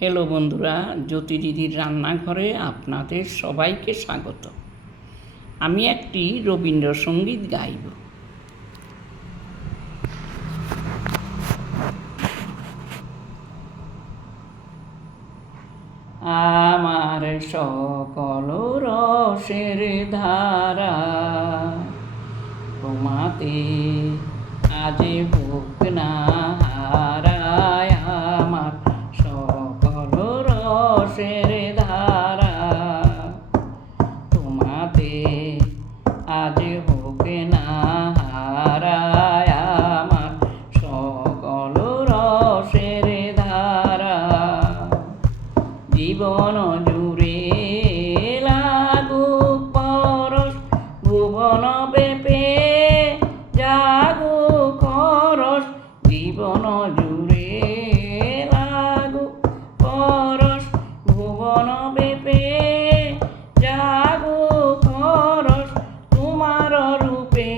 Hello বন্ধুরা, জ্যোতি দিদির রান্নাঘরে আপনাদের সবাইকে স্বাগত। আমি একটি রবীন্দ্রসঙ্গীত গাইব। আমার সকল রসের ধারা তোমাতে আজ হোক না হারায়। আমার সকল রসের ধারা তোমাতে আজ হোক না হারায়। আমার সকল রসের ধারা জীবন জুড়ে লাগুক পরশ, ভুবন ব্যাপে জাগুক খরস। জীবন জুড়ে লাগুক পরশ, ভুবন ব্যাপে জাগুক খরস। তোমার রূপে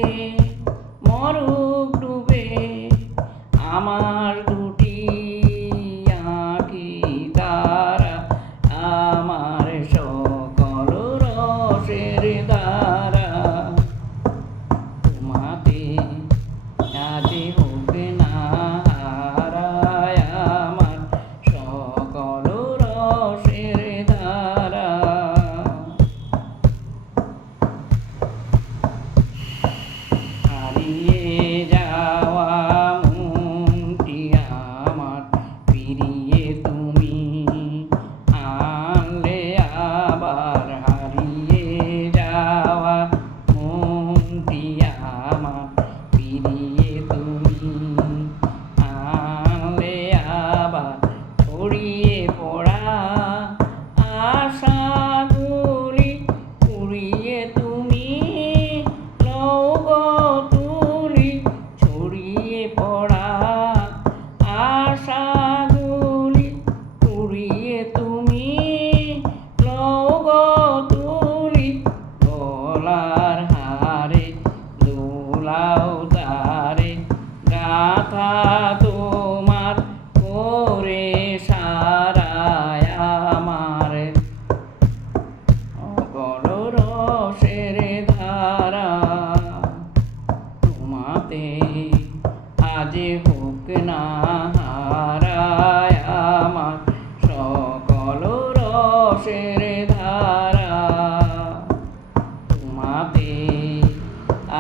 মরুক ডুবে আমার দুটি আঁখি তারা। আমার সকল রসের ধারা তোমাতে আজ হোক না হারায়। আমার সকল রসের ধারা হারিয়ে যাওয়া মনটি আমার ফিরিয়ে তুমি আনলে আবার। হারিয়ে যাওয়া মনটি আমার ফিরিয়ে তুমি আনলে আবার। ছড়িয়ে পড়া আশাগুলি পুড়িয়ে তুমি লও গো তুলি। ছড়িয়ে পড়া আশাগুলি পুড়িয়ে তুমি লও গো তুলি। গলার হারে দোলাও তারে গাথা তোমার করে সারায়। আমার সকল রসের ধারা তোমাতে আজ হোক না হারায়। আমার সকল রসের ধারা তোমাতে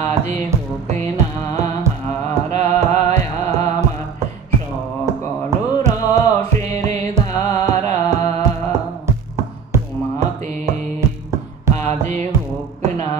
আজ হোক না হারায়। আমার সকল রসের ধারা তোমাতে আজ হোক না